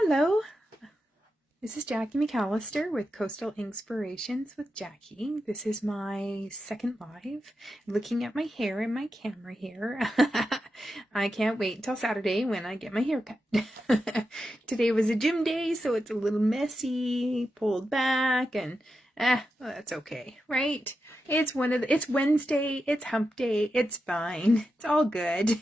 Hello, this is Jackie McAllister with Coastal Inspirations with Jackie. This is my second live. Looking at my hair in my camera here. I can't wait until Saturday when I get my hair cut. Today was a gym day, so it's a little messy, pulled back, and well, that's okay, right? It's Wednesday, it's hump day, it's fine. It's all good.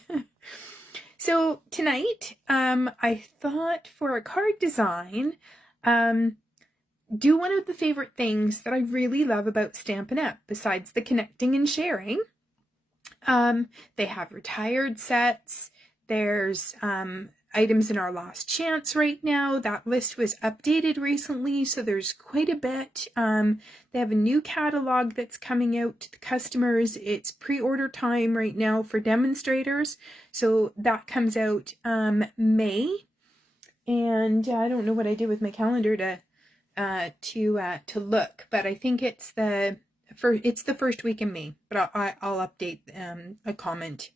So tonight, I thought for a card design, do one of the favorite things that I really love about Stampin' Up, besides the connecting and sharing. They have retired sets. There's items in our last chance right now. That list was updated recently, so there's quite a bit. They have a new catalog that's coming out to the customers. It's pre-order time right now for demonstrators, so that comes out May. And I don't know what I did with my calendar to look, but I think it's the first week in May. But I'll update a comment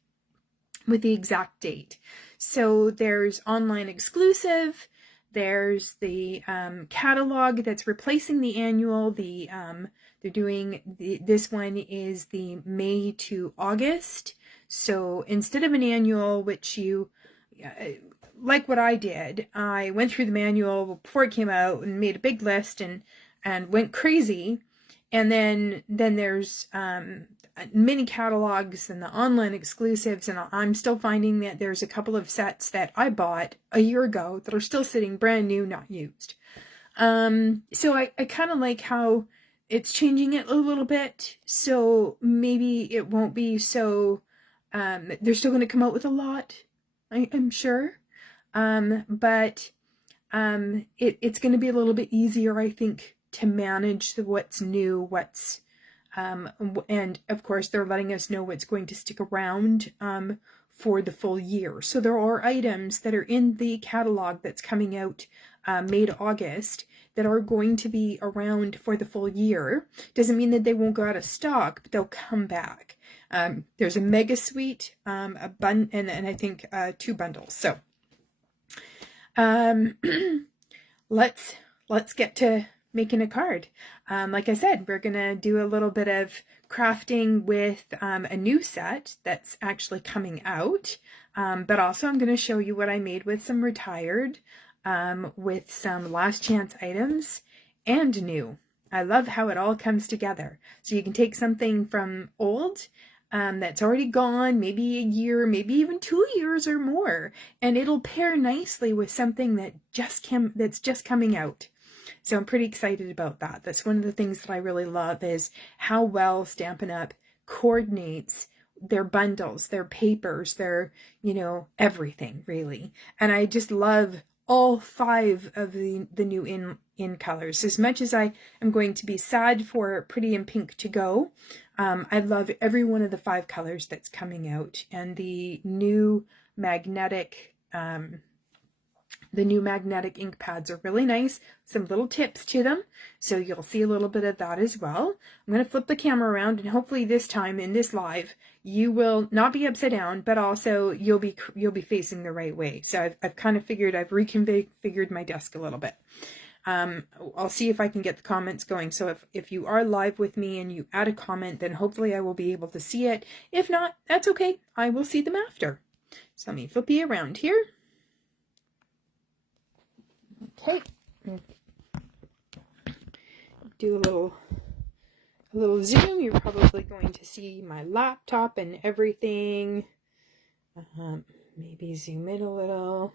with the exact date. So there's online exclusive, there's the catalog that's replacing the annual. They're doing this one is the May to August. So instead of an annual, which you like what I did, I went through the manual before it came out and made a big list and went crazy. And then there's mini catalogs and the online exclusives, and I'm still finding that there's a couple of sets that I bought a year ago that are still sitting brand new, not used. So I kind of like how it's changing it a little bit, so maybe it won't be so, they're still going to come out with a lot, I'm sure, but it's going to be a little bit easier, I think, to manage what's new, what's and of course they're letting us know what's going to stick around for the full year. So there are items that are in the catalog that's coming out May to August that are going to be around for the full year. Doesn't mean that they won't go out of stock, but they'll come back. There's a mega suite, and I think 2 bundles. So let's get to making a card. Like I said, we're gonna do a little bit of crafting with a new set that's actually coming out, but also I'm gonna show you what I made with some retired, with some last chance items and new. I love how it all comes together. So you can take something from old that's already gone, maybe a year, maybe even 2 years or more, and it'll pair nicely with something that's just coming out. So I'm pretty excited about that. That's one of the things that I really love, is how well Stampin' Up coordinates their bundles, their papers, their, everything really. And I just love all 5 of the new in colors. As much as I am going to be sad for Pretty in Pink to go, I love every one of the 5 colors that's coming out, and the new magnetic ink pads are really nice. Some little tips to them, so you'll see a little bit of that as well. I'm going to flip the camera around, and hopefully this time in this live you will not be upside down, but also you'll be facing the right way. So I've kind of figured, I've reconfigured my desk a little bit. I'll see if I can get the comments going. So if you are live with me and you add a comment, then hopefully I will be able to see it. If not, that's okay. I will see them after. So let me flip you around here. Okay, do a little zoom. You're probably going to see my laptop and everything. Maybe zoom in a little,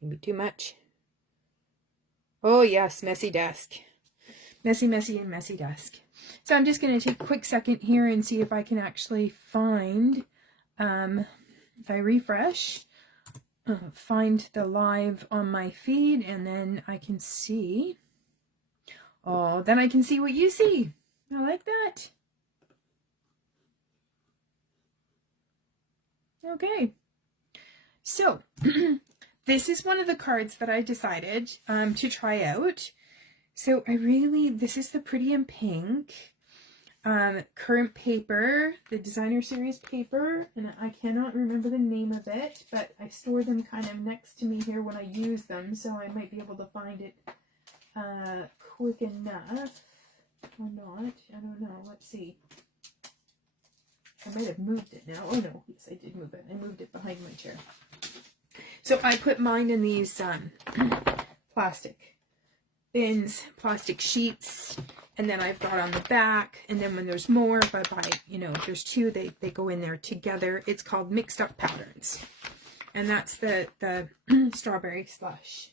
maybe too much. Oh yes, messy desk, messy and messy desk. So I'm just going to take a quick second here and see if I can actually find, if I refresh, find the live on my feed, and then I can see. Oh, then I can see what you see. I like that. Okay. So this is one of the cards that I decided to try out. So this is the Pretty in Pink. current paper, the designer series paper, and I cannot remember the name of it, but I store them kind of next to me here when I use them, so I might be able to find it quick enough, or not, I don't know, let's see. I might have moved it now. Oh no, yes I did move it. I moved it behind my chair. So I put mine in these plastic bins, plastic sheets, and then I've got on the back, and then when there's more, if I buy, you know, if there's two, they go in there together. It's called Mixed Up Patterns, and that's the strawberry slush.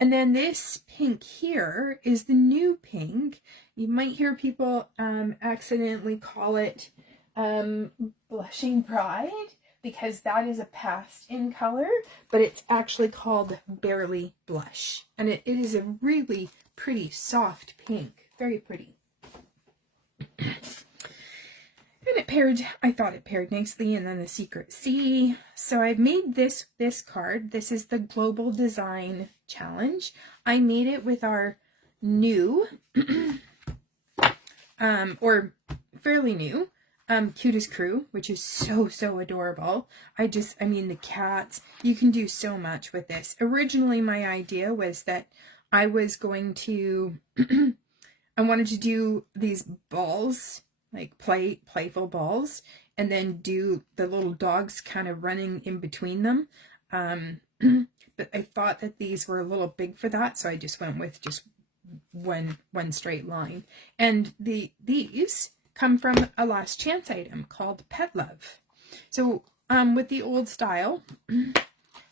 And then this pink here is the new pink. You might hear people accidentally call it Blushing Pride, because that is a past in color, but it's actually called Barely Blush. And it is a really pretty soft pink. Very pretty. And it paired, I thought it paired nicely, and then the Secret Sea. So I've made this card. This is the Global Design Challenge. I made it with our new, or fairly new, Cutest Crew, which is so adorable. I mean, the cats, you can do so much with this. Originally, my idea was that I was going to, I wanted to do these balls, like playful balls, and then do the little dogs kind of running in between them. But I thought that these were a little big for that, so I just went with just one straight line. And these come from a last chance item called Pet Love. So with the old style,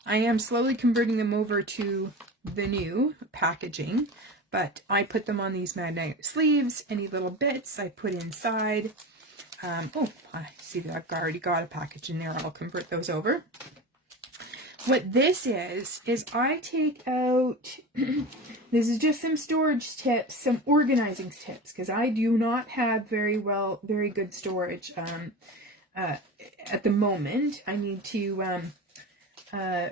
I am slowly converting them over to the new packaging, but I put them on these magnetic sleeves. Any little bits I put inside. Oh, I see that I've already got a package in there. I'll convert those over. What this is I take out, this is just some storage tips, some organizing tips, because I do not have very good storage at the moment. I need to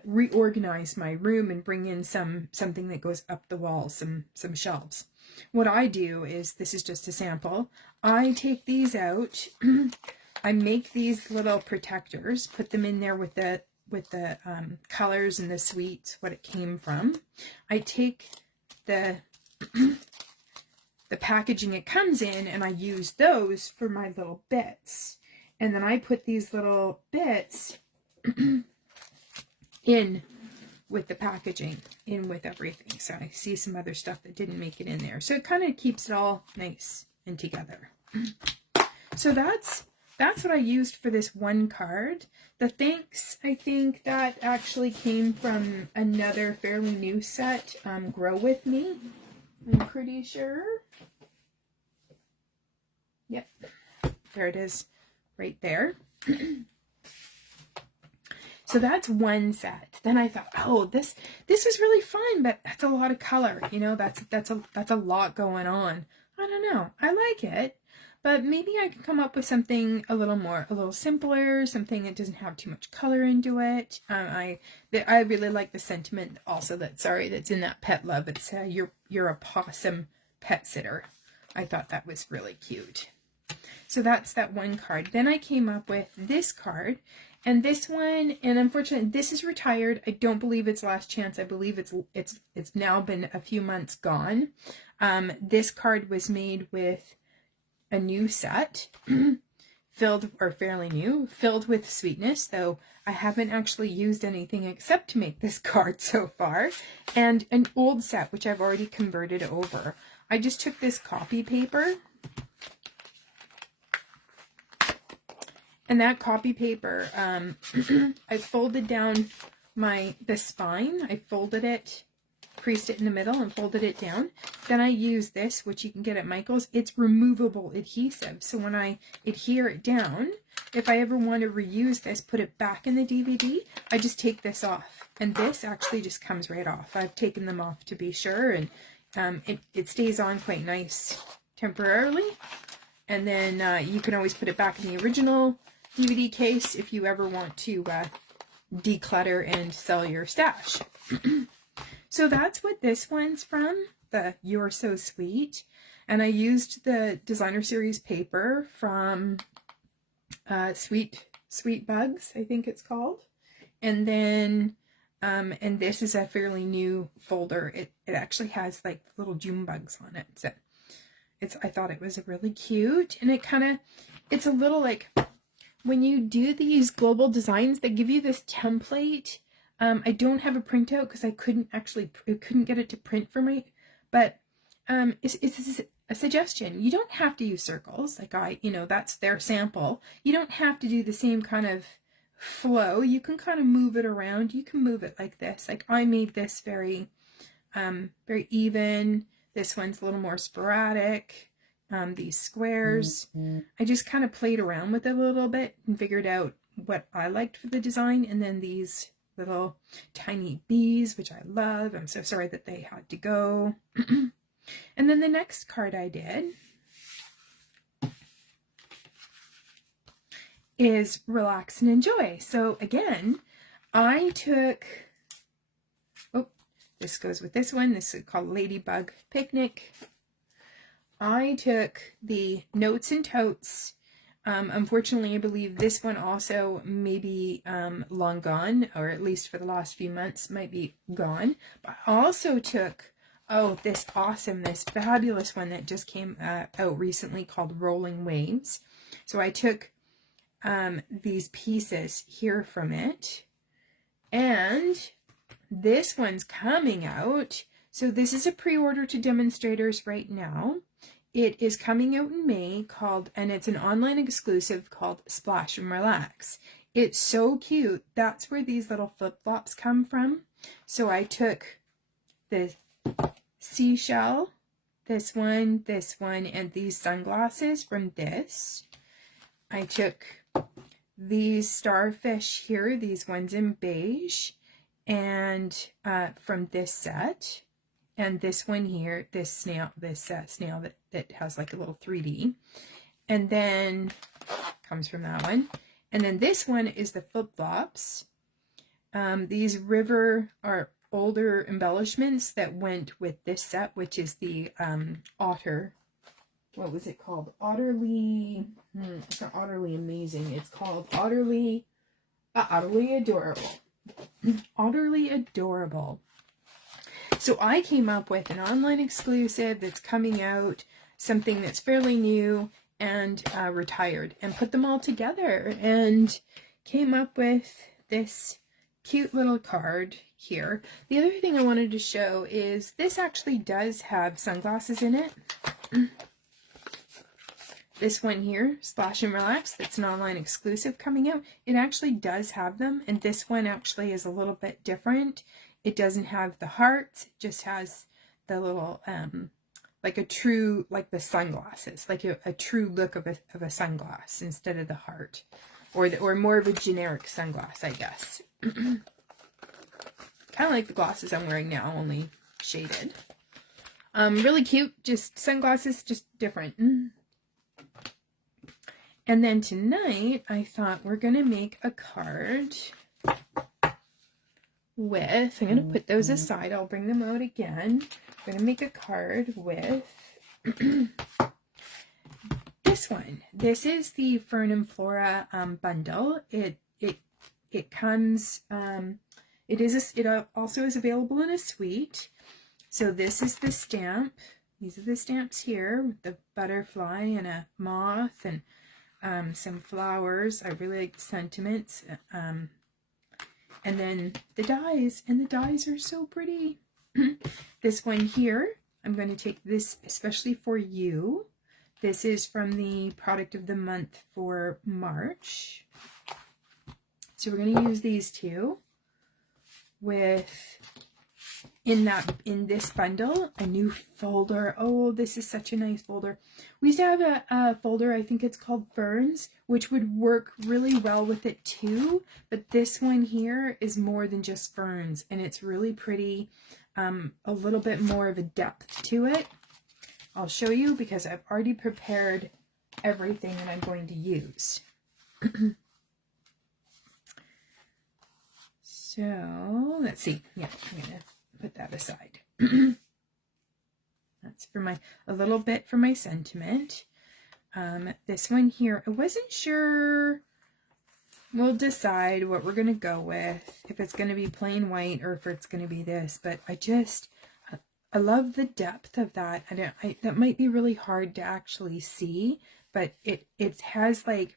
reorganize my room and bring in something that goes up the wall, some shelves. What I do is, this is just a sample, I take these out, I make these little protectors, put them in there with the colors and the sweets, what it came from. I take the packaging it comes in, and I use those for my little bits. And then I put these little bits in with the packaging, in with everything. So I see some other stuff that didn't make it in there. So it kind of keeps it all nice and together. So that's what I used for this one card. The thanks, I think that actually came from another fairly new set, Grow With Me. I'm pretty sure. Yep, there it is, right there. So that's one set. Then I thought, oh, this was really fun, but that's a lot of color. You know, that's a lot going on. I don't know. I like it, but maybe I can come up with something a little simpler, something that doesn't have too much color into it. I really like the sentiment also that's in that Pet Love. It's you're a possum pet sitter. I thought that was really cute. So that's that one card. Then I came up with this card, and this one, and unfortunately this is retired. I don't believe it's last chance. I believe it's now been a few months gone. This card was made with a new set, fairly new, filled with sweetness, though I haven't actually used anything except to make this card so far, and an old set which I've already converted over. I just took this copy paper, and that copy paper, I folded down the spine. I folded it, creased it in the middle, and folded it down. Then I use this, which you can get at Michael's. It's removable adhesive, so when I adhere it down, if I ever want to reuse this, put it back in the DVD, I just take this off, and this actually just comes right off. I've taken them off to be sure, and it stays on quite nice temporarily. And then you can always put it back in the original DVD case if you ever want to declutter and sell your stash. So that's what this one's from, the You're So Sweet. And I used the designer series paper from Sweet Bugs, I think it's called. And then and this is a fairly new folder. It actually has like little June bugs on it. So I thought it was really cute, and it's a little like when you do these global designs, they give you this template. I don't have a printout because I couldn't get it to print for me, but it's a suggestion. You don't have to use circles. Like that's their sample. You don't have to do the same kind of flow. You can kind of move it around. You can move it like this. Like I made this very even. This one's a little more sporadic. These squares. I just kind of played around with it a little bit and figured out what I liked for the design. And then these little tiny bees, which I love. I'm so sorry that they had to go. And then the next card I did is Relax and Enjoy. So again, I took, this goes with this one. This is called Ladybug Picnic. I took the Notes and Totes. Unfortunately, I believe this one also may be long gone, or at least for the last few months might be gone. But I also took, this fabulous one that just came out recently called Rolling Waves. So I took these pieces here from it, and this one's coming out. So this is a pre-order to demonstrators right now. It is coming out in May and it's an online exclusive called Splash and Relax. It's so cute. That's where these little flip-flops come from. So I took the seashell, this one, and these sunglasses from this. I took these starfish here, these ones in beige, and from this set. And this one here, this snail that has like a little 3D. And then comes from that one. And then this one is the flip-flops. These river are older embellishments that went with this set, which is the otter. What was it called? It's not Otterly Amazing. It's called Otterly Adorable. Otterly Adorable. So I came up with an online exclusive that's coming out, something that's fairly new and retired, and put them all together and came up with this cute little card here. The other thing I wanted to show is this actually does have sunglasses in it. This one here, Splash and Relax, that's an online exclusive coming out. It actually does have them, and this one actually is a little bit different. It doesn't have the hearts, it just has the little, like the sunglasses, like a true look of a sunglass instead of the heart, or more of a generic sunglass, I guess. Kind of like the glasses I'm wearing now, only shaded. Really cute, just sunglasses, just different. And then tonight, I thought we're going to make a card with, I'm going to put those aside, I'll bring them out again. I'm going to make a card with this one. This is the Fern and Flora bundle. It comes, it also is available in a suite. So this is the stamp. These are the stamps here with the butterfly and a moth and some flowers. I really like the sentiments. And then the dies, and the dies are so pretty. This one here, I'm going to take this especially for you. This is from the product of the month for March. So we're going to use these two with, in this bundle, a new folder. Oh, this is such a nice folder. We used to have a folder, I think it's called Ferns, which would work really well with it too. But this one here is more than just ferns, and it's really pretty. A little bit more of a depth to it. I'll show you because I've already prepared everything that I'm going to use. So let's see. Yeah, I'm going to put that aside. That's for a little bit for my sentiment. This one here, I wasn't sure. We'll decide what we're going to go with, if it's going to be plain white or if it's going to be this, but I love the depth of that. That might be really hard to actually see, but it has like,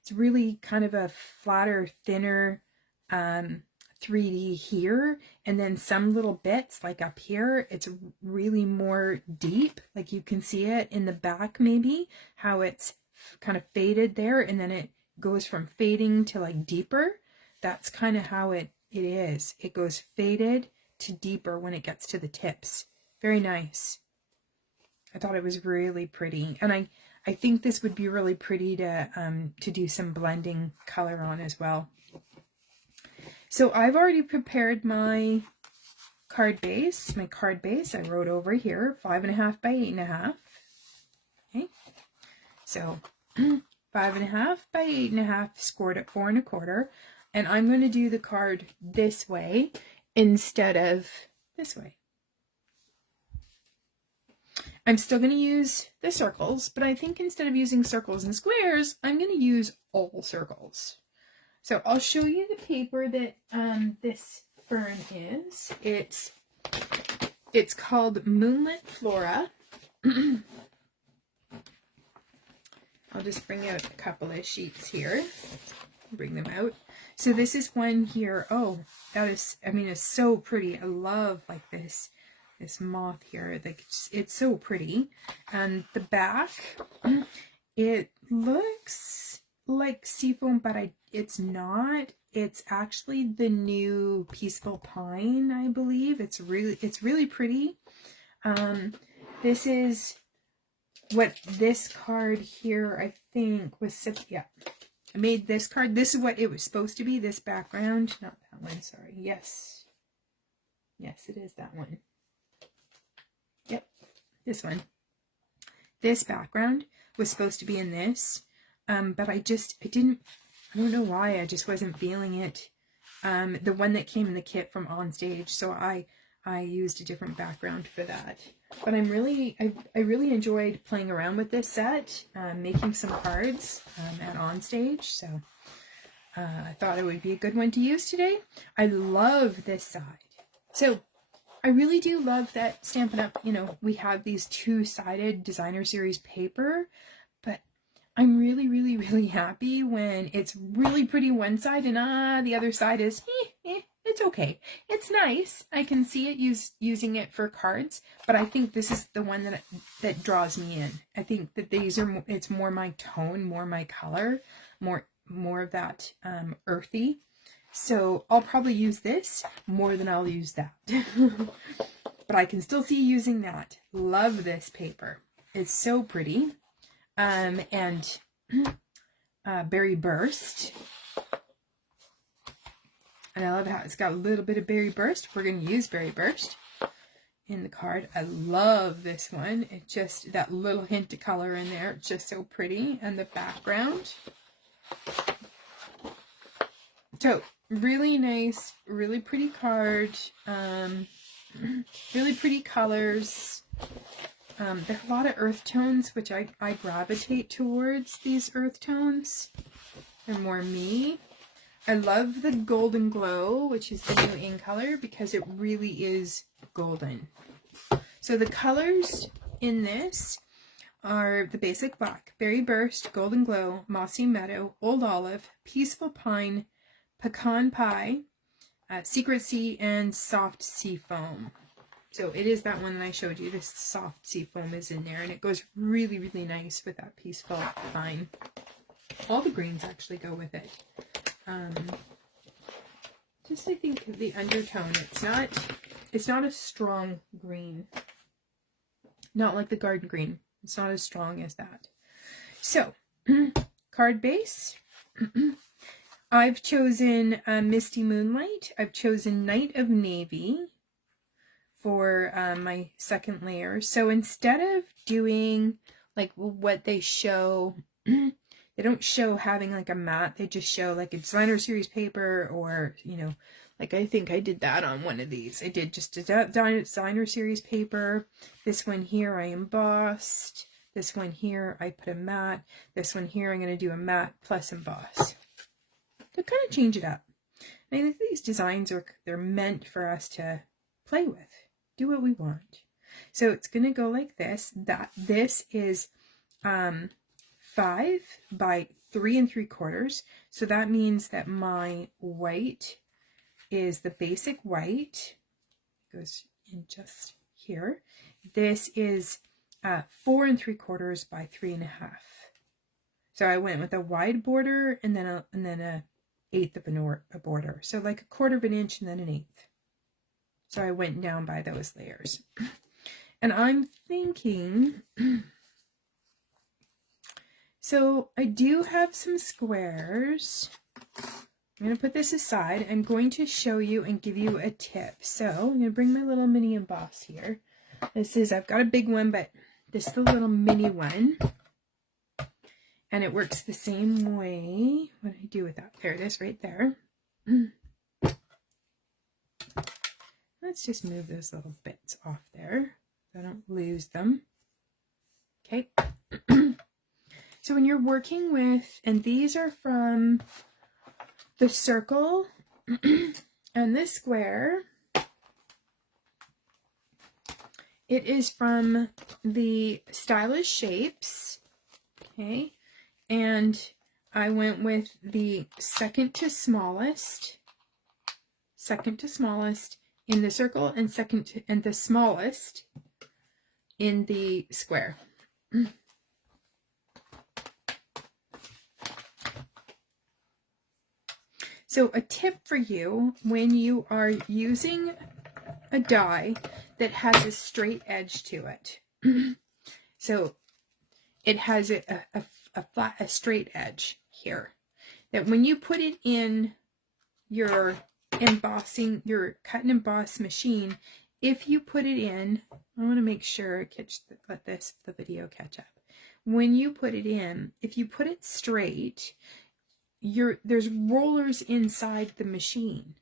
it's really kind of a flatter, thinner 3D here, and then some little bits like up here, it's really more deep, like you can see it in the back maybe, how it's kind of faded there, and then it goes from fading to like deeper. That's kind of how it is. It goes faded to deeper when it gets to the tips. Very nice. I thought it was really pretty, and I think this would be really pretty to do some blending color on as well. So I've already prepared my card base. My card base I wrote over here 5.5 by 8.5. Okay, so 5.5 by 8.5, scored at 4 1/4, and I'm going to do the card this way instead of this way. I'm still going to use the circles, but I think instead of using circles and squares, I'm going to use all circles. So I'll show you the paper that this fern is. It's called Moonlit Flora. I'll just bring out a couple of sheets here. Bring them out. So this is one here. Oh, that is, I mean, it's so pretty. I love like this moth here. Like it's so pretty. And the back, it looks like seafoam, but it's not. It's actually the new Peaceful Pine, I believe. It's really pretty. This is what this card here, I think, was. Yeah, I made this card. This is what it was supposed to be. This background, not that one. Sorry. Yes, it is that one. Yep, this one. This background was supposed to be in this, but I don't know why, I just wasn't feeling it. The one that came in the kit from Onstage, so I used a different background for that. But I really enjoyed playing around with this set, making some cards at Onstage, so I thought it would be a good one to use today. I love this side. So I really do love that Stampin' Up, you know, we have these two-sided designer series paper, but I'm really happy when it's really pretty one side and the other side is it's okay. It's nice. I can see it using it for cards, but I think this is the one that draws me in. I think that these are, it's more my tone, more my color, more of that earthy. So I'll probably use this more than I'll use that. But I can still see using that. Love this paper. It's so pretty. And Berry Burst. And I love how it's got a little bit of Berry Burst. We're going to use Berry Burst in the card. I love this one. It just, that little hint of color in there. It's just so pretty. And the background. So, really nice, really pretty card. Really pretty colors. There are a lot of earth tones, which I gravitate towards these earth tones. They're more me. I love the Golden Glow, which is the new in color, because it really is golden. So the colors in this are the basic black, Berry Burst, Golden Glow, Mossy Meadow, Old Olive, Peaceful Pine, Pecan Pie, Secret Sea, and Soft Sea Foam. So it is that one that I showed you. This soft sea foam is in there, and it goes really nice with that Peaceful Pine. All the greens actually go with it. Just I think the undertone, it's not a strong green. Not like the garden green. It's not as strong as that. So, card base. I've chosen Misty Moonlight. I've chosen Night of Navy for my second layer. So instead of doing like what they show, they don't show having like a mat. They just show like a designer series paper, or, you know, Like I think I did that on one of these. I did just a designer series paper. This one here I embossed. This one here I put a matte. This one here I'm going to do a matte plus emboss. To kind of change it up. And I think these designs they're meant for us to play with. Do what we want. So it's going to go like this. This is 5 by 3 3/4. So that means that my white is the basic white. Goes in just here. This is 4 3/4 by 3 1/2. So I went with a wide border and then a 1/8 of a border. So like 1/4 of an inch and then an 1/8. So I went down by those layers. And I'm thinking, so I do have some squares. I'm going to put this aside. I'm going to show you and give you a tip. So I'm going to bring my little mini emboss here. I've got a big one, but this is the little mini one. And it works the same way. What do I do with that? There it is right there. Let's just move those little bits off there so I don't lose them. Okay. So when you're working with, and these are from the circle and the square, it is from the Stylish Shapes. Okay. And I went with the second to smallest in the circle and and the smallest in the square. So a tip for you when you are using a die that has a straight edge to it. So it has a straight edge here. That when you put it in your embossing, your cut and emboss machine, if you put it in, I want to make sure let the video catch up. When you put it in, if you put it straight, there's rollers inside the machine.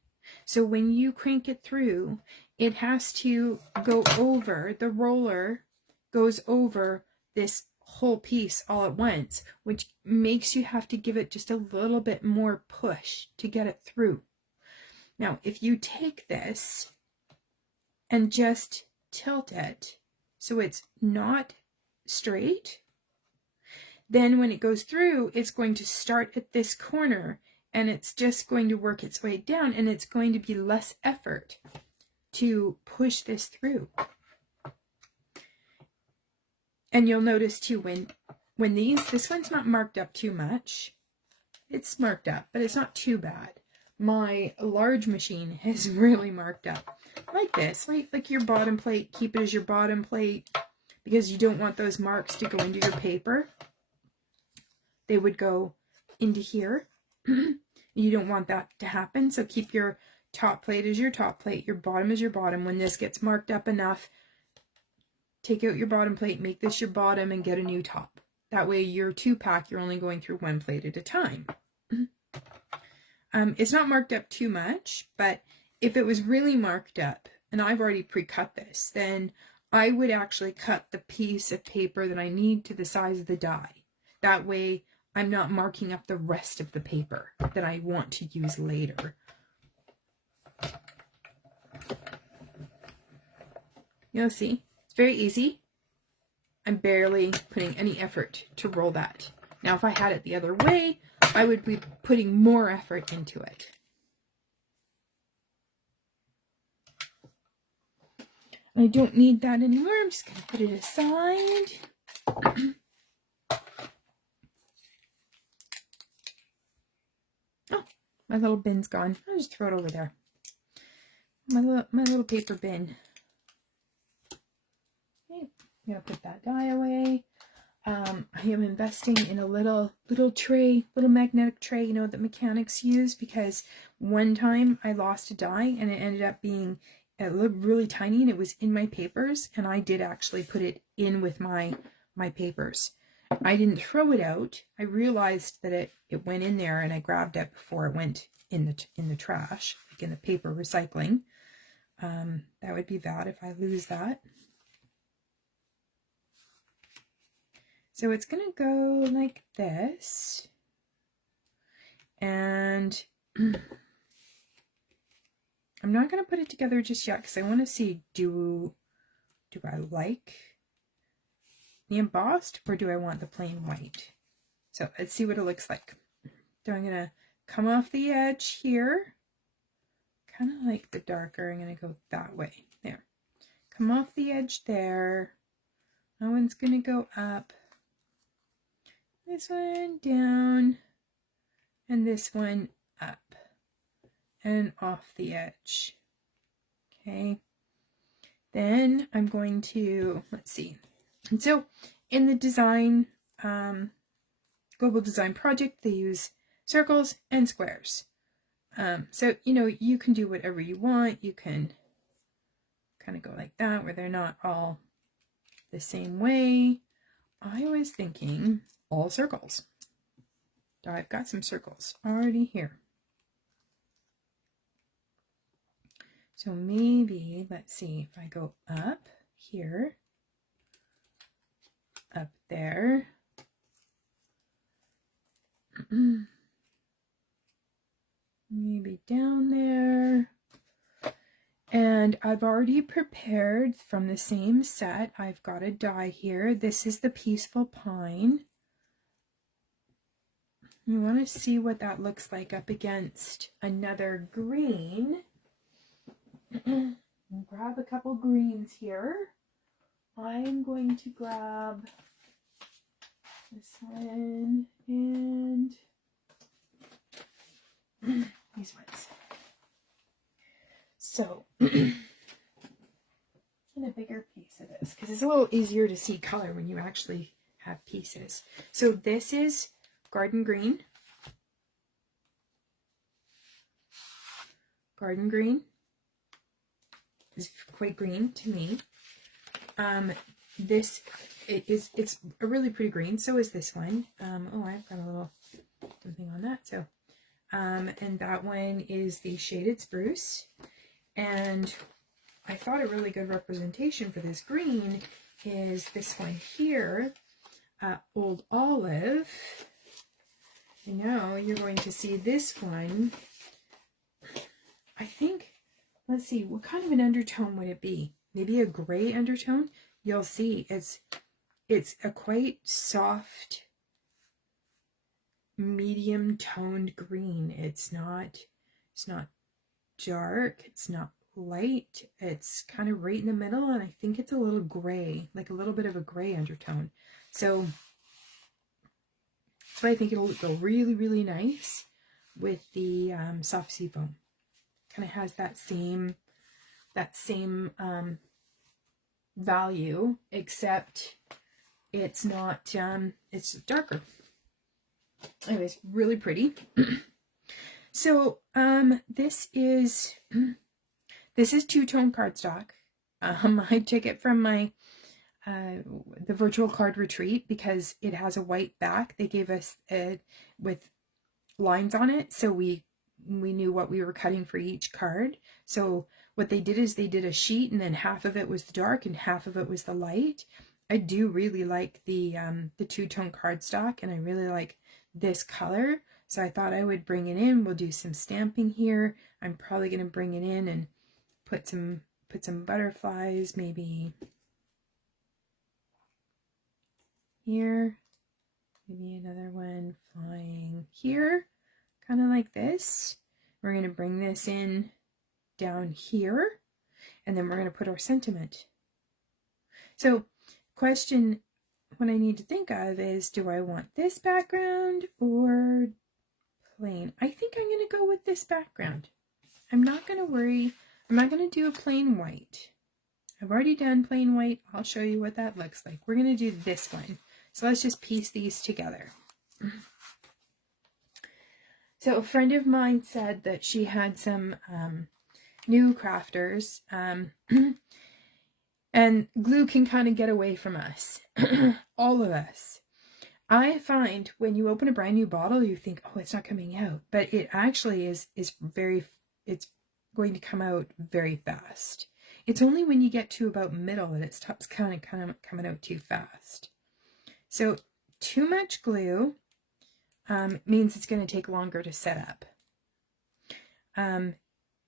So when you crank it through, it has to go over, the roller goes over this whole piece all at once, which makes you have to give it just a little bit more push to get it through. Now, if you take this and just tilt it so it's not straight, then when it goes through, it's going to start at this corner and it's just going to work its way down, and it's going to be less effort to push this through. And you'll notice too, when this one's not marked up too much. It's marked up, but it's not too bad. My large machine is really marked up. Like this, right? Like your bottom plate, keep it as your bottom plate because you don't want those marks to go into your paper. They would go into here. You don't want that to happen, so keep your top plate as your top plate, your bottom as your bottom. When this gets marked up enough, take out your bottom plate, make this your bottom, and get a new top. That way your 2-pack, you're only going through one plate at a time. It's not marked up too much, but if it was really marked up, and I've already pre-cut this, then I would actually cut the piece of paper that I need to the size of the die. That way I'm not marking up the rest of the paper that I want to use later. You'll see, it's very easy. I'm barely putting any effort to roll that. Now, if I had it the other way, I would be putting more effort into it. I don't need that anymore. I'm just going to put it aside. Oh, my little bin's gone. I'll just throw it over there. My little paper bin. Okay, I'm going to put that die away. I am investing in a little tray, little magnetic tray, you know, that mechanics use, because one time I lost a die and it ended up being really tiny and it was in my papers, and I did actually put it in with my papers. I didn't throw it out. I realized that it went in there and I grabbed it before it went in the trash. like in the paper recycling. That would be bad if I lose that. So it's going to go like this. And I'm not going to put it together just yet because I want to see, do I like the embossed or do I want the plain white? So let's see what it looks like. So I'm going to come off the edge here. Kind of like the darker. I'm going to go that way. There. Come off the edge there. That one's going to go up. This one down. And this one up. And off the edge. Okay. Then I'm going to, let's see. And so in the design, global design project, they use circles and squares. So, you know, you can do whatever you want. You can kind of go like that where they're not all the same way. I was thinking all circles. So I've got some circles already here. So maybe, let's see, if I go up here, up there, maybe down there. And I've already prepared from the same set. I've got a die here. This is the Peaceful Pine. You want to see what that looks like up against another green. Grab a couple greens here. I'm going to grab this one and these ones. So, and a bigger piece of this, because it's a little easier to see color when you actually have pieces. So this is Garden Green. Garden Green is quite green to me. It's a really pretty green. So is this one. Oh, I've got a little something on that. So, and that one is the Shaded Spruce. And I thought a really good representation for this green is this one here, Old Olive. And now you're going to see this one. I think, let's see, what kind of an undertone would it be? Maybe a gray undertone? You'll see it's a quite soft, medium toned green. It's not dark, it's not light, it's kind of right in the middle, and I think it's a little gray, like a little bit of a gray undertone. So I think it'll go really, really nice with the soft sea foam. Kind of has that same value, except it's not, it's darker. Anyways, really pretty. So this is two-tone cardstock. I took it from my the virtual card retreat because it has a white back. They gave us with lines on it, so we knew what we were cutting for each card. So what they did is they did a sheet, and then half of it was the dark and half of it was the light. I do really like the two-tone cardstock, and I really like this color. So I thought I would bring it in. We'll do some stamping here. I'm probably going to bring it in and put some butterflies maybe here. Maybe another one flying here, kind of like this. We're going to bring this in down here, and then we're going to put our sentiment. So question what I need to think of is, do I want this background or plain? I think I'm going to go with this background. I'm not going to worry. I'm not going to do a plain white. I've already done plain white. I'll show you what that looks like. We're going to do this one. So let's just piece these together. So a friend of mine said that she had some new crafters, and glue can kind of get away from us, all of us. I find when you open a brand new bottle, you think, oh, it's not coming out, but it actually is very, it's going to come out very fast. It's only when you get to about middle that it stops kind of coming out too fast. So too much glue means it's going to take longer to set up.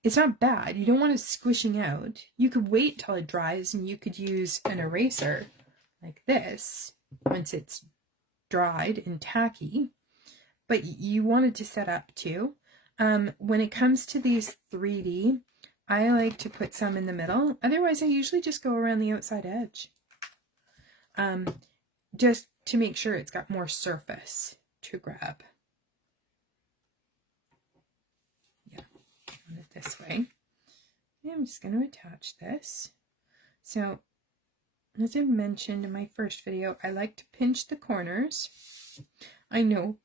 It's not bad. You don't want it squishing out. You could wait till it dries and you could use an eraser like this once it's dried and tacky. But you want it to set up too. When it comes to these 3D, I like to put some in the middle. Otherwise, I usually just go around the outside edge. Just to make sure it's got more surface to grab. Yeah, run it this way. And I'm just going to attach this. So, as I mentioned in my first video, I like to pinch the corners. I know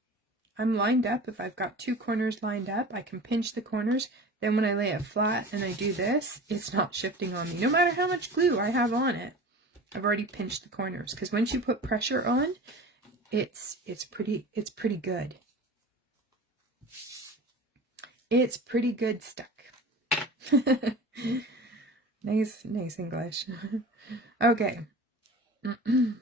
I'm lined up. If I've got 2 corners lined up, I can pinch the corners. Then when I lay it flat and I do this, it's not shifting on me. No matter how much glue I have on it, I've already pinched the corners. Because once you put pressure on, it's pretty good. It's pretty good stuck. Nice English. Okay. I'm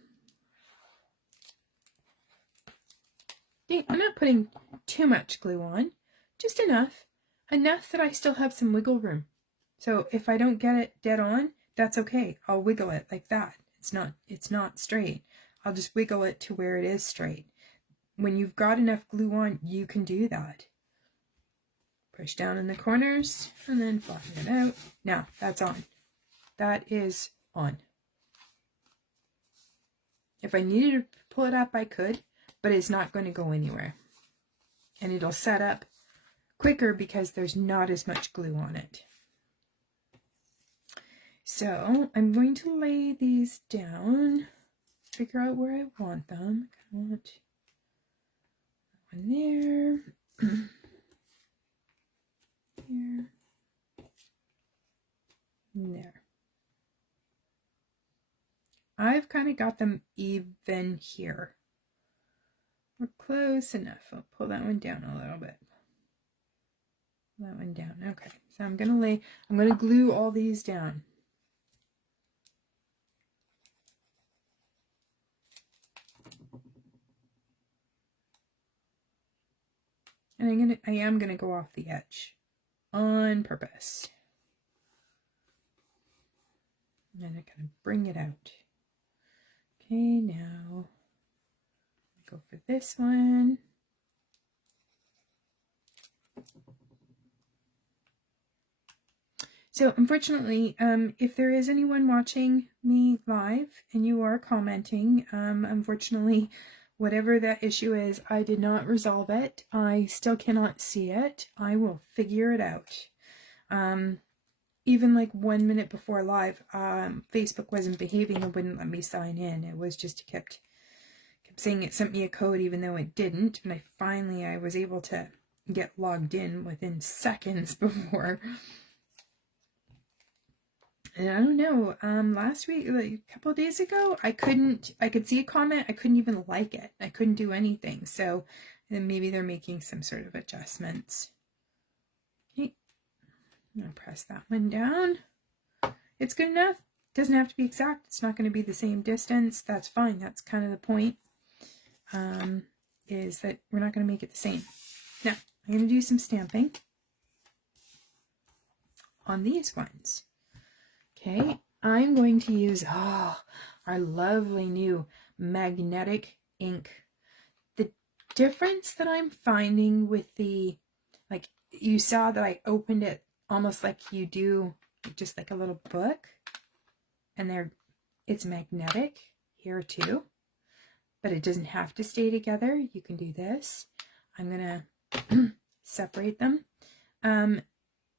not putting too much glue on, just enough that I still have some wiggle room. So if I don't get it dead on, that's okay. I'll wiggle it like that. It's not straight. I'll just wiggle it to where it is straight. When you've got enough glue on, you can do that. Push down in the corners and then flatten it out. Now that's on. That is on. If I needed to pull it up, I could, but it's not going to go anywhere. And it'll set up quicker because there's not as much glue on it. So I'm going to lay these down, figure out where I want them. I want one there, here, and there. I've kind of got them even here. We're close enough. I'll pull that one down a little bit. Pull that one down. Okay, so I'm gonna glue all these down. And I am gonna go off the edge on purpose. And I'm gonna bring it out. Okay, now go for this one. So unfortunately, if there is anyone watching me live and you are commenting, unfortunately, whatever that issue is, I did not resolve it. I still cannot see it. I will figure it out. Even like 1 minute before live, Facebook wasn't behaving and wouldn't let me sign in. It was just kept saying it sent me a code even though it didn't. And I was able to get logged in within seconds before. And I don't know, last week, like a couple of days ago, I could see a comment, I couldn't even like it. I couldn't do anything. So then maybe they're making some sort of adjustments. Okay, I'm gonna press that one down. It's good enough. Doesn't have to be exact. It's not going to be the same distance. That's fine. That's kind of the point, is that we're not going to make it the same. Now, I'm going to do some stamping on these ones. Okay, I'm going to use our lovely new magnetic ink. The difference that I'm finding with the, like you saw that I opened it almost like you do just like a little book, and it's magnetic here too, but it doesn't have to stay together. You can do this. I'm gonna separate them.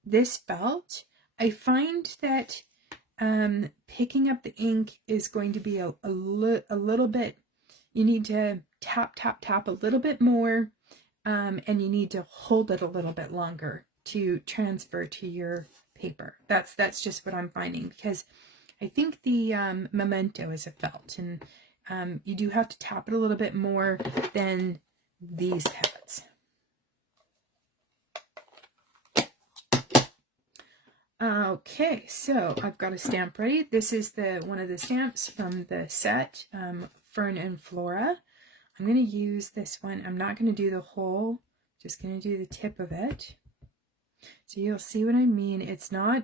This felt, I find that picking up the ink is going to be a little bit, you need to tap a little bit more, and you need to hold it a little bit longer to transfer to your paper. That's just what I'm finding, because I think the Memento is a felt, and you do have to tap it a little bit more than these pads. Okay, so I've got a stamp ready. This is one of the stamps from the set, Fern and Flora. I'm going to use this one. I'm not going to do the whole, just going to do the tip of it. So you'll see what I mean. It's not,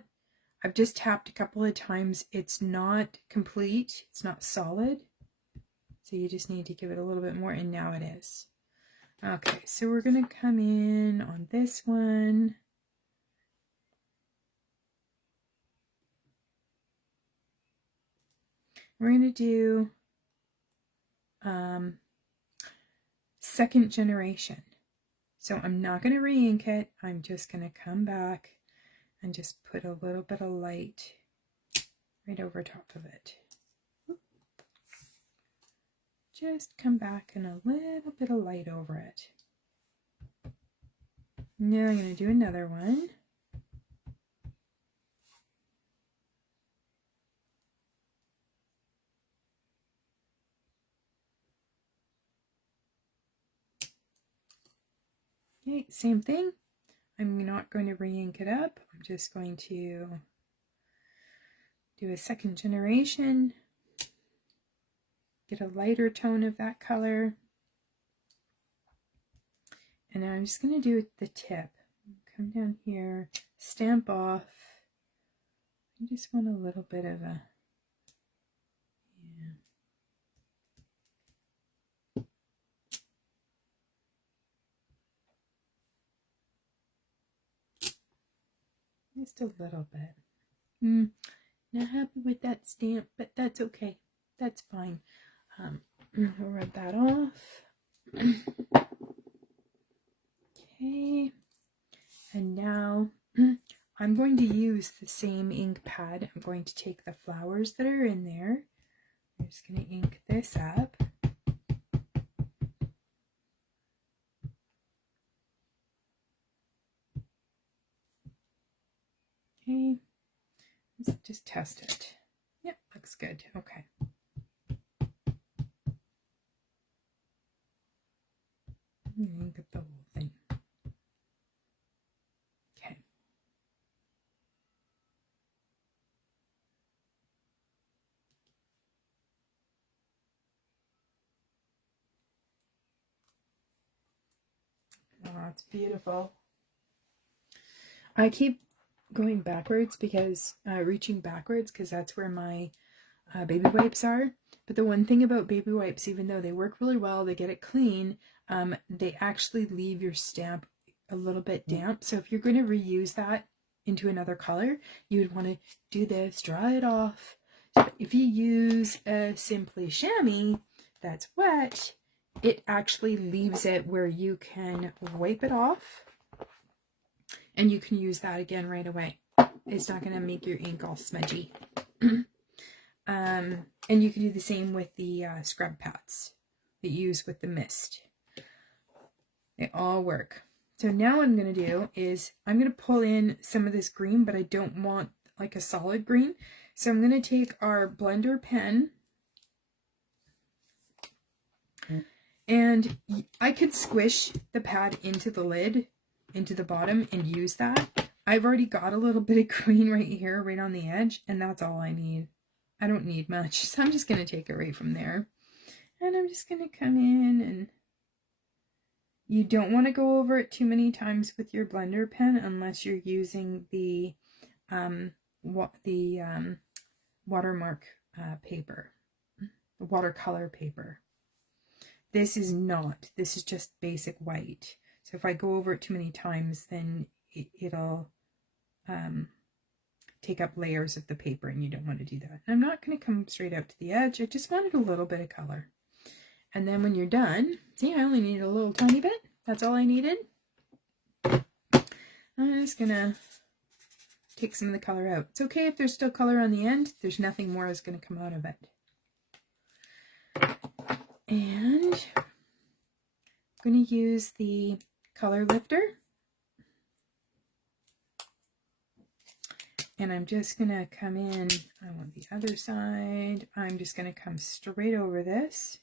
I've just tapped a couple of times. It's not complete. It's not solid. So you just need to give it a little bit more, and now it is. Okay, so we're going to come in on this one. We're going to do second generation. So I'm not going to re-ink it. I'm just going to come back and just put a little bit of light right over top of it. Just come back and a little bit of light over it. Now I'm going to do another one. Okay, same thing. I'm not going to re-ink it up. I'm just going to do a second generation. Get a lighter tone of that color. And now I'm just going to do the tip. Come down here, stamp off. I just want a little bit of a, just a little bit. Not happy with that stamp, but that's okay. That's fine. We'll rub that off. Okay. And now I'm going to use the same ink pad. I'm going to take the flowers that are in there. I'm just going to ink this up. Okay. Let's just test it. Yep, looks good. Okay. Ink up the whole thing. Okay. Oh, it's beautiful. I keep going backwards because, reaching backwards because that's where my baby wipes are. But the one thing about baby wipes, even though they work really well, they get it clean, they actually leave your stamp a little bit damp. So if you're going to reuse that into another color, you would want to do this, dry it off. But if you use a Simply Chamois that's wet, it actually leaves it where you can wipe it off and you can use that again right away. It's not going to make your ink all smudgy. And you can do the same with the scrub pads that you use with the mist. They all work. So now what I'm going to do is I'm going to pull in some of this green, but I don't want like a solid green. So I'm going to take our blender pen, and I could squish the pad into the lid, into the bottom, and use that. I've already got a little bit of green right here, right on the edge, and that's all I need. I don't need much, so I'm just going to take it right from there. And I'm just going to come in, and you don't want to go over it too many times with your blender pen unless you're using the watermark paper, the watercolor paper. This is not. This is just basic white. So if I go over it too many times, then it'll take up layers of the paper, and you don't want to do that. And I'm not going to come straight out to the edge. I just wanted a little bit of color. And then when you're done, see, I only needed a little tiny bit. That's all I needed. I'm just going to take some of the color out. It's okay if there's still color on the end. There's nothing more that's going to come out of it. And I'm going to use the color lifter. And I'm just going to come in, I want the other side. I'm just going to come straight over this.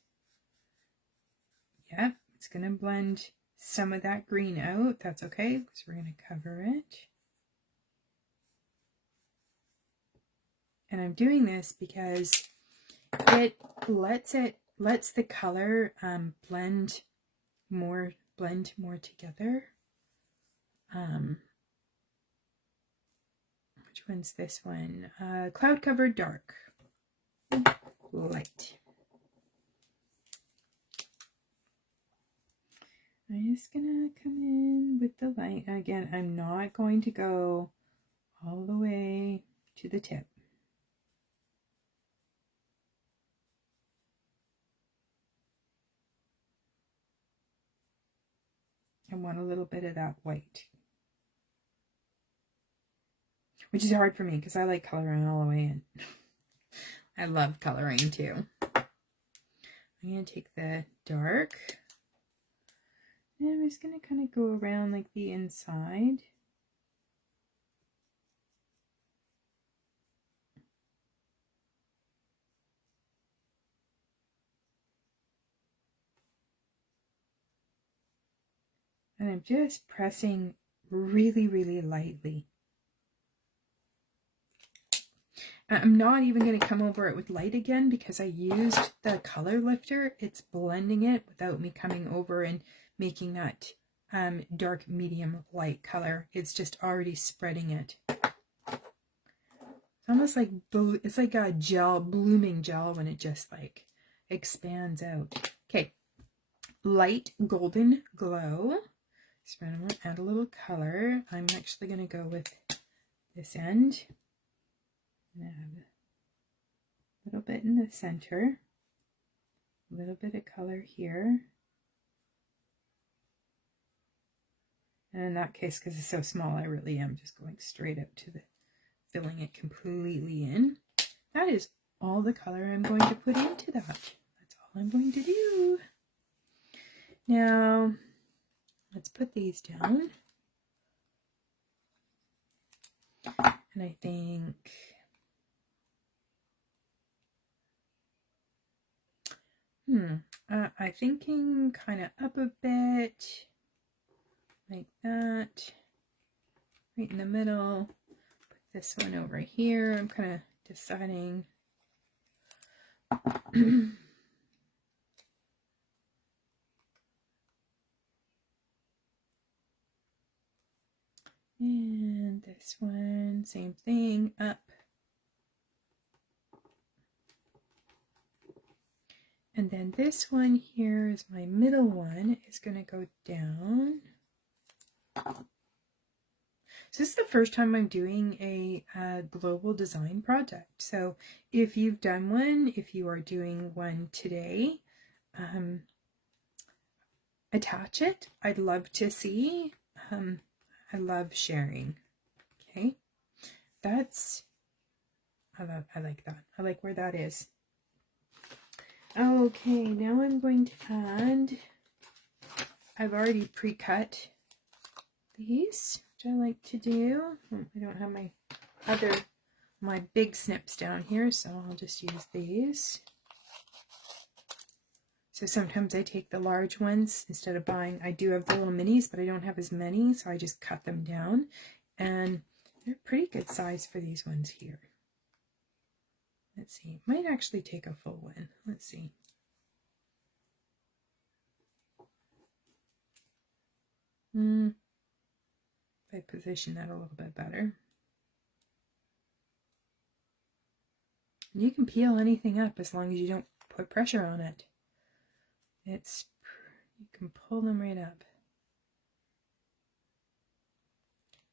Yep, it's going to blend some of that green out. That's okay, because we're going to cover it. And I'm doing this because it lets the color blend more together. Which one's this one? Cloud Covered Dark. Light. I'm just gonna come in with the light. Again, I'm not going to go all the way to the tip. I want a little bit of that white, which is hard for me because I like coloring all the way in. I love coloring too. I'm going to take the dark, and I'm just going to kind of go around like the inside. And I'm just pressing really, really lightly. I'm not even going to come over it with light again because I used the color lifter. It's blending it without me coming over and making that dark medium light color. It's just already spreading it. It's almost like, it's like a gel, blooming gel when it just like expands out. Okay, light golden glow. So I'm going to add a little color. I'm actually going to go with this end. Add a little bit in the center, a little bit of color here, and in that case, because it's so small, I really am just going straight up to the, filling it completely in. That is all the color I'm going to put into that. That's all I'm going to do. Now, let's put these down, and I think I'm thinking kind of up a bit, like that, right in the middle. Put this one over here. I'm kind of deciding. And this one, same thing, up. And then this one here is my middle one, is going to go down. So this is the first time I'm doing a global design project. So if you've done one, if you are doing one today, attach it. I'd love to see. I love sharing. Okay, that's, I like that. I like where that is. Okay, now I'm going to add, I've already pre-cut these, which I like to do. I don't have my big snips down here, so I'll just use these. So sometimes I take the large ones instead of buying. I do have the little minis, but I don't have as many, so I just cut them down. And they're pretty good size for these ones here. Let's see, might actually take a full one. Let's see. If I position that a little bit better. And you can peel anything up as long as you don't put pressure on it. You can pull them right up.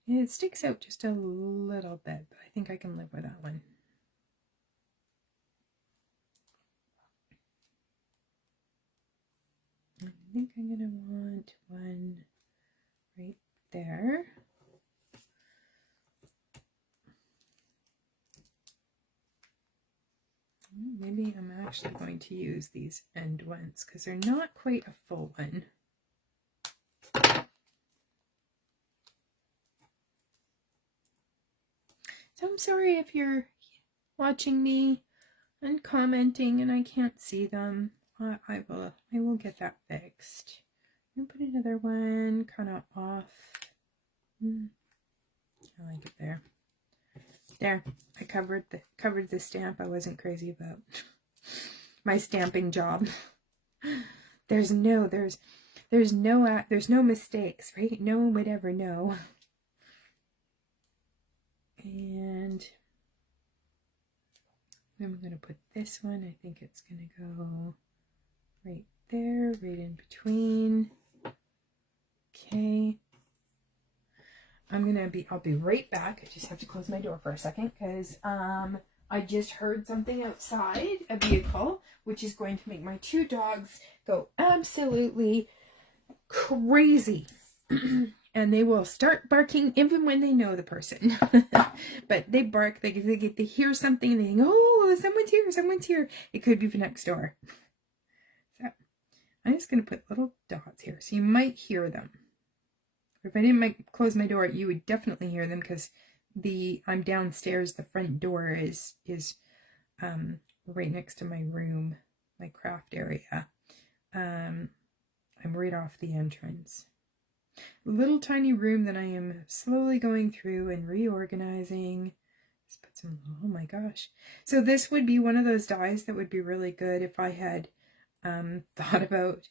It sticks out just a little bit, but I think I can live with that one. I think I'm going to want one right there. Maybe I'm actually going to use these end ones because they're not quite a full one. So I'm sorry if you're watching me and commenting and I can't see them. I will get that fixed. I'm gonna put another one kind of off. I like it there. There, I covered the stamp I wasn't crazy about. My stamping job. There's no mistakes, right? No whatever, no. And I'm going to put this one. I think it's going to go right there, right in between. Okay. I'll be right back. I just have to close my door for a second because I just heard something outside, a vehicle, which is going to make my two dogs go absolutely crazy. And they will start barking even when they know the person. But they bark, they hear something and they think, oh, someone's here. It could be from next door. So I'm just going to put little dots here. So you might hear them. If I didn't close my door, you would definitely hear them because I'm downstairs. The front door is right next to my room, my craft area. I'm right off the entrance. A little tiny room that I am slowly going through and reorganizing. Let's put some, oh my gosh. So this would be one of those dies that would be really good if I had thought about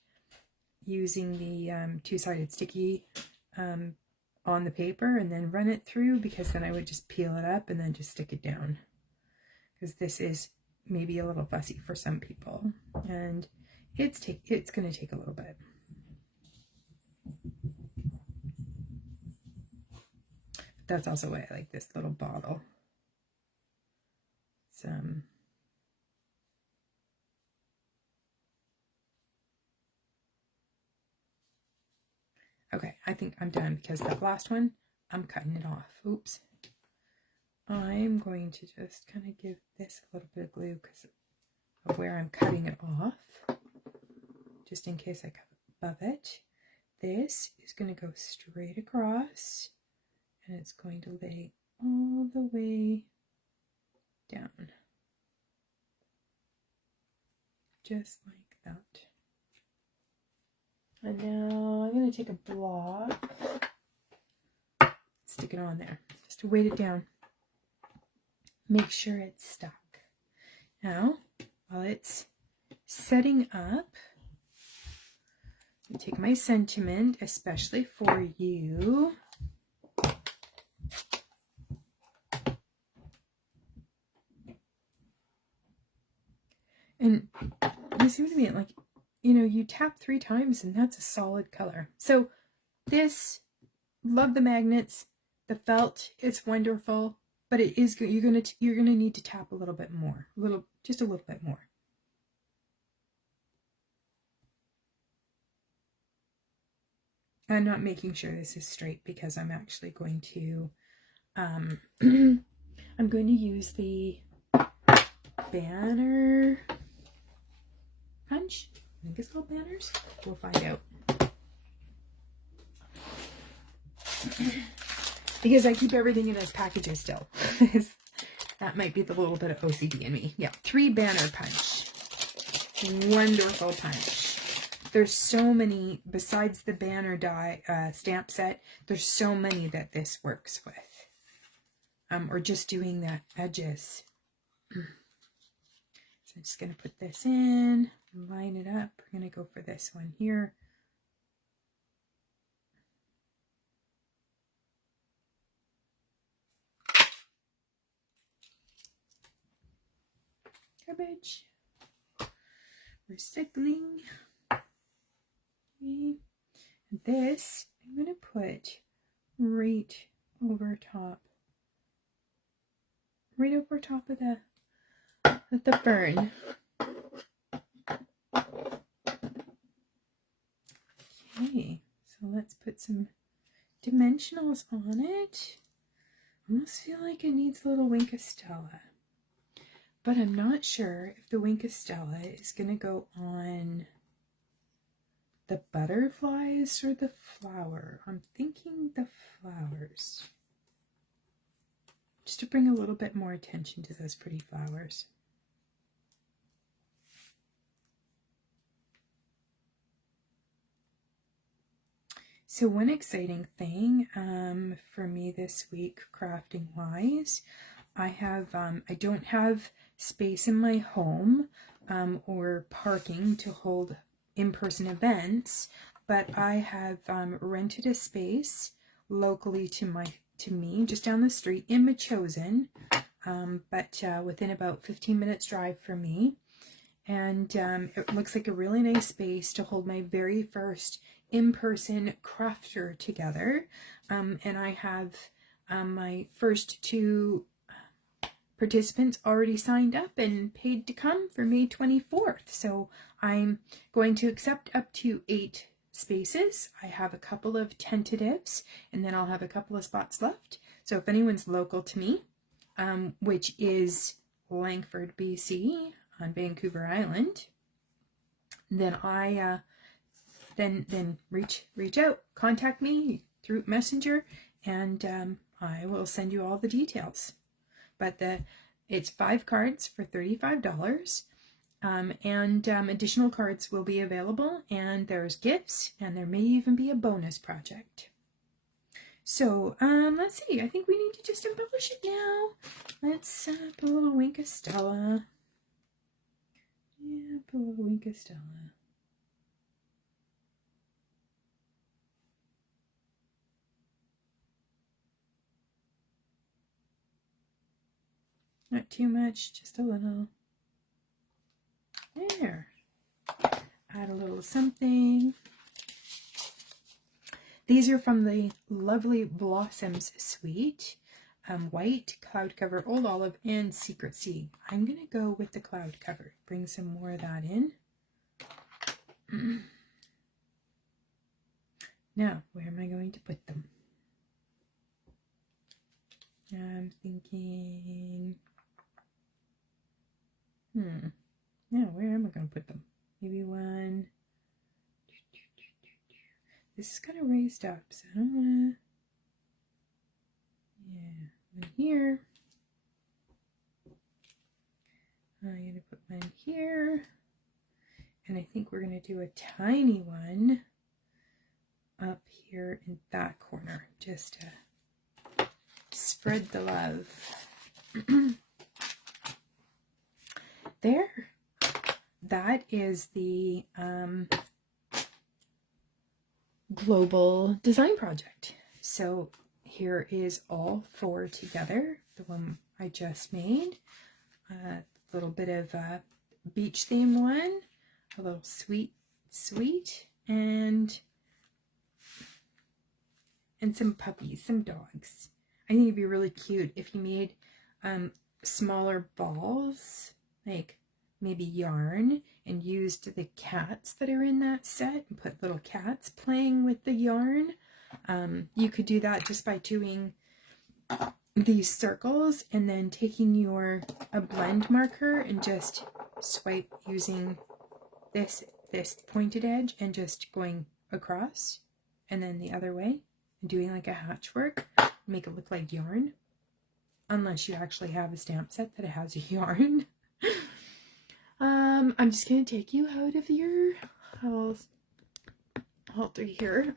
using the two-sided sticky on the paper and then run it through, because then I would just peel it up and then just stick it down, because this is maybe a little fussy for some people and it's going to take a little bit. That's also why I like this little bottle. It's, okay, I think I'm done because that last one, I'm cutting it off. Oops. I'm going to just kind of give this a little bit of glue because of where I'm cutting it off, just in case I cut above it. This is going to go straight across, and it's going to lay all the way down, just like that. And now I'm going to take a block, stick it on there, just to weight it down. Make sure it's stuck. Now, while it's setting up, I take my sentiment, especially for you. And you see what I mean? Like, you know, you tap 3 times and that's a solid color. So this, love the magnets, the felt, it's wonderful, but it is good. You're gonna need to tap a little bit more, just a little bit more. I'm not making sure this is straight because I'm actually going to, I'm going to use the banner punch. I think it's called banners. We'll find out. Because I keep everything in its packages still. That might be the little bit of OCD in me. Yeah, 3 banner punch. Wonderful punch. There's so many, besides the banner die stamp set, there's so many that this works with. Or just doing the edges. So I'm just going to put this in, line it up. We're going to go for this one here. Garbage. Recycling. Okay. And this, I'm going to put right over top of the fern. Okay, so let's put some dimensionals on it. Almost feel like it needs a little Wink of Stella, but I'm not sure if the Wink of Stella is going to go on the butterflies or the flower. I'm thinking the flowers, just to bring a little bit more attention to those pretty flowers. So one exciting thing for me this week, crafting wise, I don't have space in my home or parking to hold in-person events, but I have rented a space locally to me, just down the street in Machosen, but within about 15 minutes drive from me. And it looks like a really nice space to hold my very first in-person crafter together. And I have my first 2 participants already signed up and paid to come for May 24th. So I'm going to accept up to 8 spaces. I have a couple of tentatives, and then I'll have a couple of spots left. So if anyone's local to me, which is Langford, BC, on Vancouver Island, then then reach out, contact me through Messenger, and I will send you all the details. But it's 5 cards for $35, and additional cards will be available, and there's gifts, and there may even be a bonus project. So let's see, I think we need to just embellish it now. Let's put a little wink of Stella. Yeah, put a little wink of Stella. Not too much, just a little. There. Add a little something. These are from the Lovely Blossoms suite. White, cloud cover, old olive, and secret sea. I'm going to go with the cloud cover. Bring some more of that in. Now, where am I going to put them? I'm thinking, now where am I going to put them? Maybe one. This is kind of raised up, so I don't want to, one here. I'm going to put one here. And I think we're going to do a tiny one up here in that corner, just to spread the love. There. That is the global design project. So here is all 4 together. The one I just made. A little bit of a beach theme one. A little sweet, and some puppies, some dogs. I think it'd be really cute if you made smaller balls, like maybe yarn, and used the cats that are in that set and put little cats playing with the yarn. You could do that just by doing these circles and then taking a blend marker and just swipe using this pointed edge and just going across and then the other way and doing like a patchwork, make it look like yarn, unless you actually have a stamp set that has yarn. I'm just going to take you out of your halter here,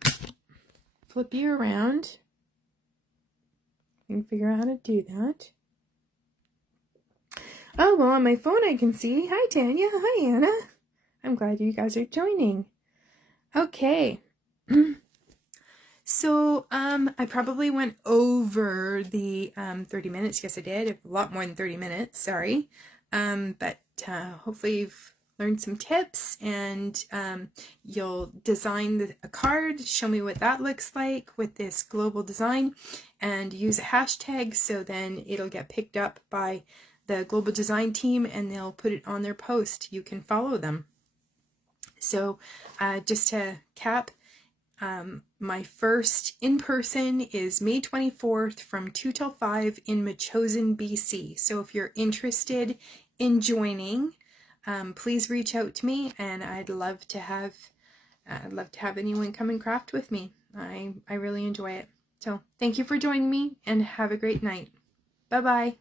flip you around, and figure out how to do that. Oh, well, on my phone I can see. Hi, Tanya. Hi, Anna. I'm glad you guys are joining. Okay. So, I probably went over the 30 minutes. Yes, I did. A lot more than 30 minutes. Sorry. But hopefully you've learned some tips, and you'll design a card. Show me what that looks like with this global design, and use a hashtag so then it'll get picked up by the global design team and they'll put it on their post. You can follow them. So just to cap, my first in-person is May 24th from 2 till 5 in Machosen, BC. So if you're interested in joining, please reach out to me, and I'd love to have anyone come and craft with me. I really enjoy it. So thank you for joining me, and have a great night. Bye-bye.